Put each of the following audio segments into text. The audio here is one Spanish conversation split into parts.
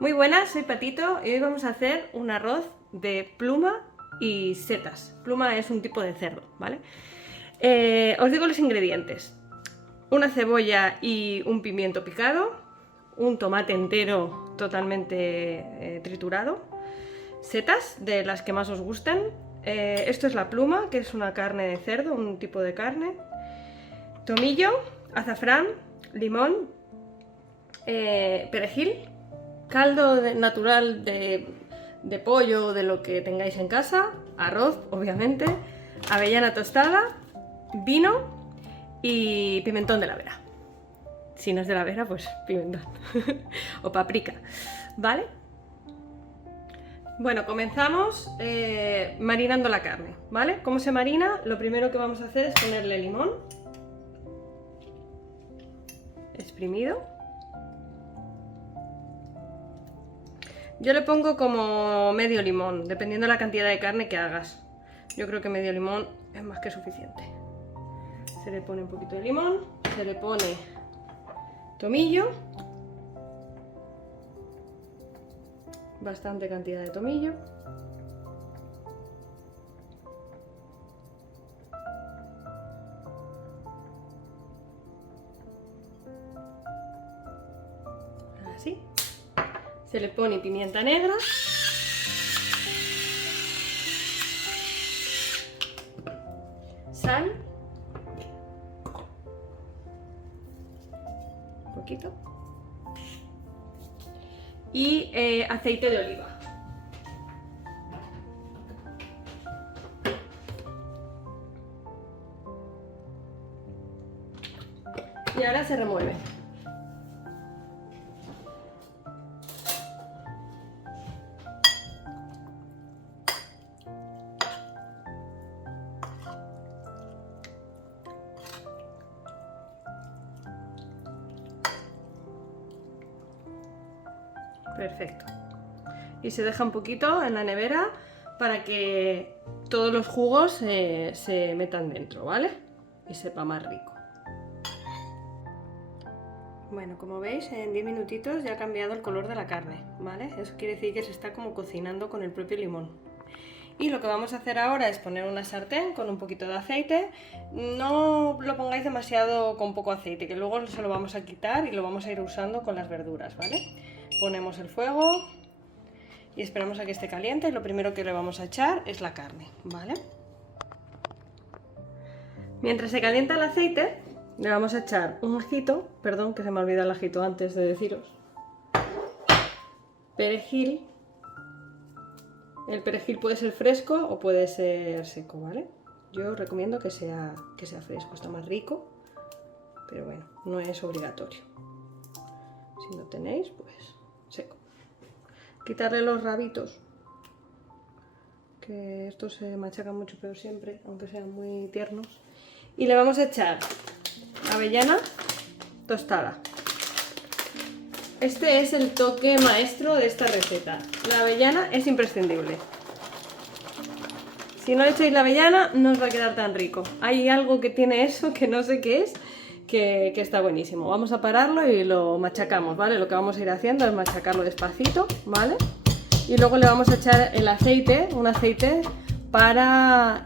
Muy buenas, soy Patito y hoy vamos a hacer un arroz de pluma y setas. Pluma es un tipo de cerdo, ¿vale? Os digo los ingredientes. Una cebolla y un pimiento picado, un tomate entero totalmente triturado, setas de las que más os gusten. Esto es la pluma, que es una carne de cerdo, un tipo de carne. Tomillo, azafrán, limón, perejil, caldo natural de pollo o de lo que tengáis en casa, arroz, obviamente, avellana tostada, vino y pimentón de la Vera. Si no es de la Vera, pues pimentón o paprika, ¿vale? Bueno, comenzamos marinando la carne, ¿vale? ¿Cómo se marina? Lo primero que vamos a hacer es ponerle limón exprimido. Yo le pongo como medio limón, dependiendo de la cantidad de carne que hagas. Yo creo que medio limón es más que suficiente. Se le pone un poquito de limón, se le pone tomillo, bastante cantidad de tomillo. Así. Se le pone pimienta negra. Sal. Un poquito. Y aceite de oliva. Y ahora se remueve. Perfecto. Y se deja un poquito en la nevera para que todos los jugos se metan dentro, ¿vale? Y sepa más rico. Bueno, como veis, en 10 minutitos ya ha cambiado el color de la carne, ¿vale? Eso quiere decir que se está como cocinando con el propio limón. Y lo que vamos a hacer ahora es poner una sartén con un poquito de aceite. No lo pongáis demasiado con poco aceite, que luego se lo vamos a quitar y lo vamos a ir usando con las verduras, ¿vale? Ponemos el fuego y esperamos a que esté caliente y lo primero que le vamos a echar es la carne, ¿vale? Mientras se calienta el aceite, le vamos a echar un ajito, perdón que se me ha olvidado el ajito antes de deciros, perejil. El perejil puede ser fresco o puede ser seco, ¿vale? Yo recomiendo que sea fresco, está más rico, pero bueno, no es obligatorio. Si no tenéis, pues seco. Quitarle los rabitos, que estos se machacan mucho peor siempre, aunque sean muy tiernos. Y le vamos a echar avellana tostada. Este es el toque maestro de esta receta. La avellana es imprescindible. Si no le echáis la avellana, no os va a quedar tan rico. Hay algo que tiene eso, que no sé qué es, que está buenísimo. Vamos a pararlo y lo machacamos, ¿vale? Lo que vamos a ir haciendo es machacarlo despacito, ¿vale? Y luego le vamos a echar el aceite, un aceite para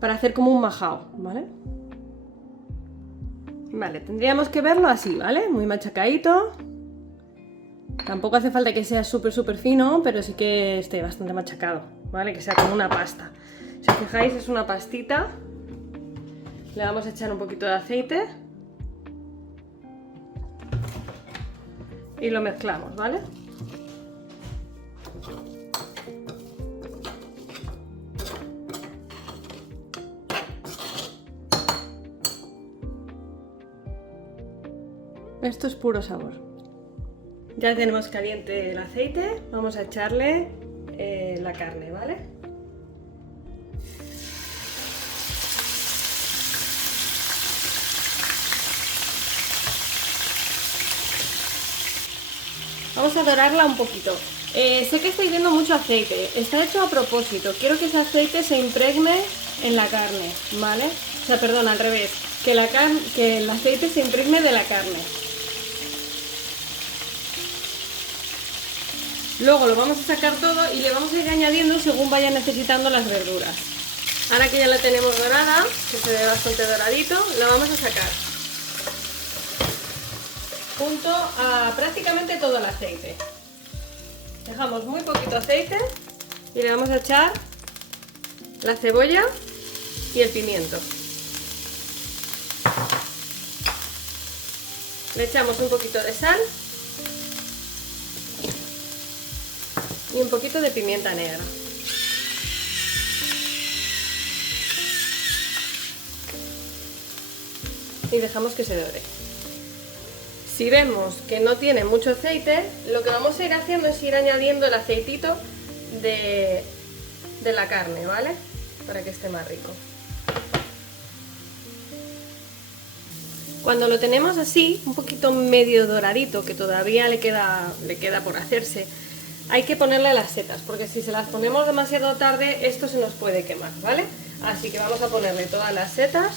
hacer como un majao, ¿vale? Vale, tendríamos que verlo así, ¿vale? Muy machacadito. Tampoco hace falta que sea súper fino, pero sí que esté bastante machacado, ¿vale? Que sea como una pasta. Si os fijáis, es una pastita. Le vamos a echar un poquito de aceite. Y lo mezclamos, ¿vale? Esto es puro sabor. Ya tenemos caliente el aceite, vamos a echarle la carne, ¿vale? Vamos a dorarla un poquito. Sé que estáis viendo mucho aceite, está hecho a propósito. Quiero que ese aceite se impregne en la carne, ¿vale? O sea, perdón, al revés. Que el aceite se impregne de la carne. Luego lo vamos a sacar todo y le vamos a ir añadiendo según vaya necesitando las verduras. Ahora que ya la tenemos dorada, que se ve bastante doradito, la vamos a sacar junto a prácticamente todo el aceite. Dejamos muy poquito aceite y le vamos a echar la cebolla y el pimiento. Le echamos un poquito de sal y un poquito de pimienta negra. Y dejamos que se dore. Si vemos que no tiene mucho aceite, lo que vamos a ir haciendo es ir añadiendo el aceitito de la carne, ¿vale? Para que esté más rico. Cuando lo tenemos así, un poquito medio doradito, que todavía le queda por hacerse, hay que ponerle las setas, porque si se las ponemos demasiado tarde, esto se nos puede quemar, ¿vale? Así que vamos a ponerle todas las setas.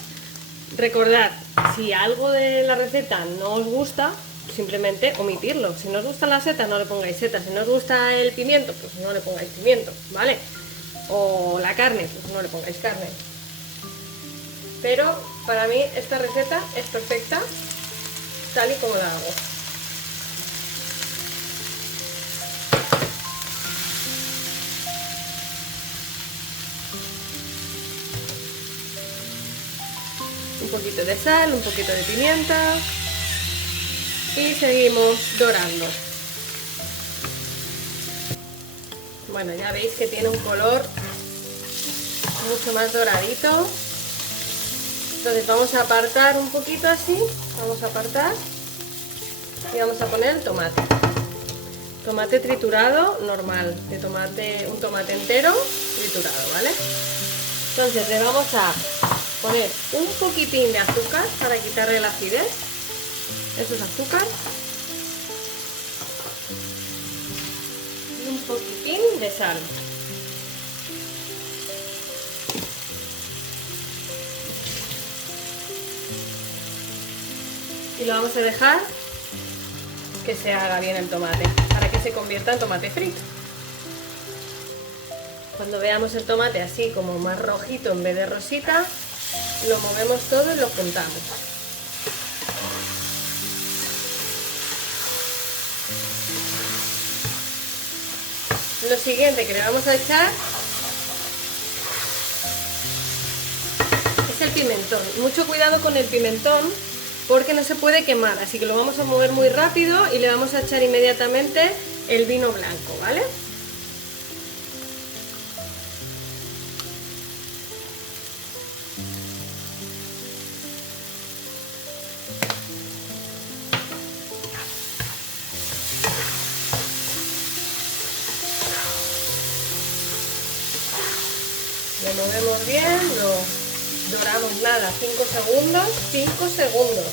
Recordad, si algo de la receta no os gusta, simplemente omitirlo. Si no os gustan las setas, no le pongáis setas. Si no os gusta el pimiento, pues no le pongáis pimiento, ¿vale? O la carne, pues no le pongáis carne. Pero para mí esta receta es perfecta, tal y como la hago. Un poquito de sal, un poquito de pimienta y seguimos dorando. Bueno, ya veis que tiene un color mucho más doradito. Entonces vamos a apartar un poquito así, vamos a apartar y vamos a poner el tomate. Tomate triturado normal, un tomate entero triturado, ¿vale? Entonces le vamos a poner un poquitín de azúcar para quitarle la acidez. Eso es azúcar. Y un poquitín de sal. Y lo vamos a dejar que se haga bien el tomate, para que se convierta en tomate frito. Cuando veamos el tomate así como más rojito en vez de rosita, lo movemos todo y lo juntamos. Lo siguiente que le vamos a echar es el pimentón. Mucho cuidado con el pimentón porque no se puede quemar, así que lo vamos a mover muy rápido y le vamos a echar inmediatamente el vino blanco, ¿vale? Lo movemos bien, lo doramos nada, 5 segundos, 5 segundos.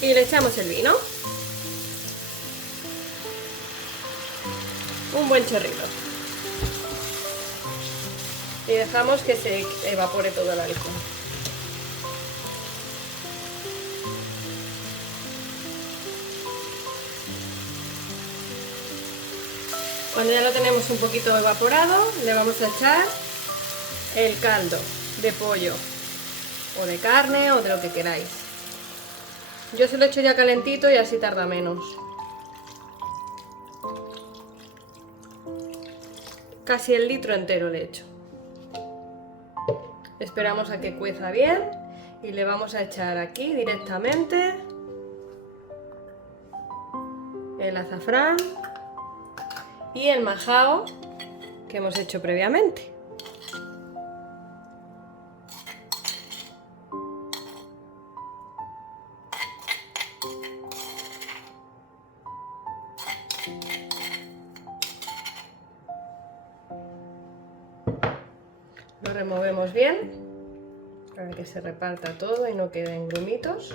Y le echamos el vino. Un buen chorrito. Y dejamos que se evapore todo el alcohol. Cuando ya lo tenemos un poquito evaporado, le vamos a echar el caldo de pollo o de carne o de lo que queráis. Yo se lo echo ya calentito y así tarda menos. Casi el litro entero le echo. Esperamos a que cueza bien y le vamos a echar aquí directamente el azafrán y el majao que hemos hecho previamente. Lo removemos bien para que se reparta todo y no queden grumitos.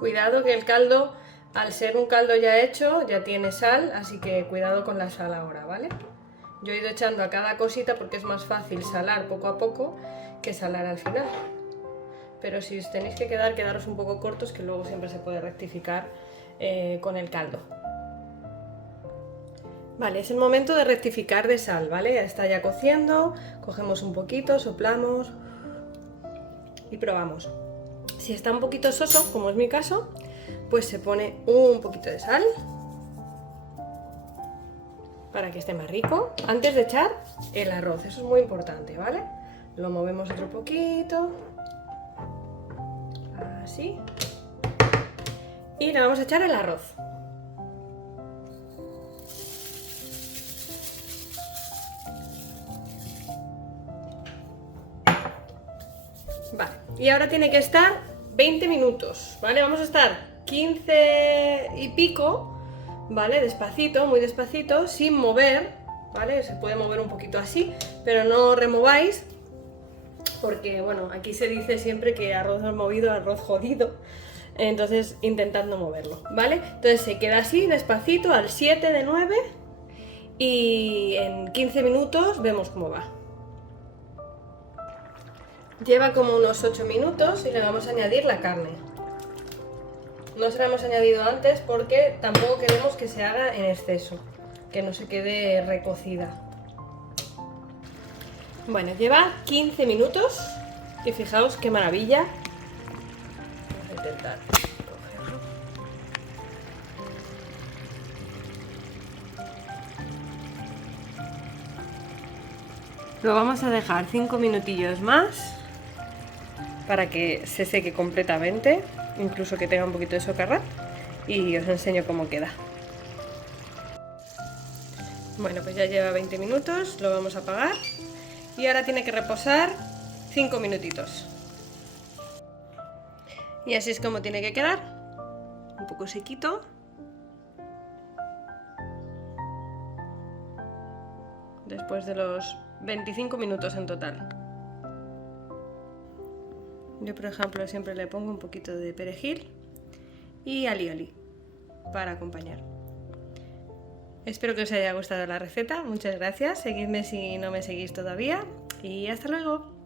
Cuidado que el caldo, al ser un caldo ya hecho, ya tiene sal, así que cuidado con la sal ahora, ¿vale? Yo he ido echando a cada cosita porque es más fácil salar poco a poco que salar al final. Pero si os tenéis que quedaros un poco cortos, que luego siempre se puede rectificar con el caldo. Vale, es el momento de rectificar de sal, ¿vale? Ya está ya cociendo, cogemos un poquito, soplamos y probamos. Si está un poquito soso, como es mi caso, pues se pone un poquito de sal para que esté más rico, antes de echar el arroz. Eso es muy importante, ¿vale? Lo movemos otro poquito, así, y le vamos a echar el arroz. Vale, y ahora tiene que estar 20 minutos, ¿vale? Vamos a estar 15 y pico, ¿vale? Despacito, muy despacito, sin mover, ¿vale? Se puede mover un poquito así, pero no remováis, porque, bueno, aquí se dice siempre que arroz movido, arroz jodido, entonces intentad no moverlo, ¿vale? Entonces se queda así, despacito, al 7 de 9, y en 15 minutos vemos cómo va. Lleva como unos 8 minutos y le vamos a añadir la carne. No se la hemos añadido antes porque tampoco queremos que se haga en exceso, que no se quede recocida. Bueno, lleva 15 minutos y fijaos qué maravilla. Vamos a intentar cogerlo. Lo vamos a dejar 5 minutillos más para que se seque completamente, incluso que tenga un poquito de socarrat, y os enseño cómo queda. Bueno, pues ya lleva 20 minutos, lo vamos a apagar y ahora tiene que reposar 5 minutitos. Y así es como tiene que quedar, un poco sequito. Después de los 25 minutos en total. Yo, por ejemplo, siempre le pongo un poquito de perejil y alioli para acompañar. Espero que os haya gustado la receta, muchas gracias, seguidme si no me seguís todavía y hasta luego.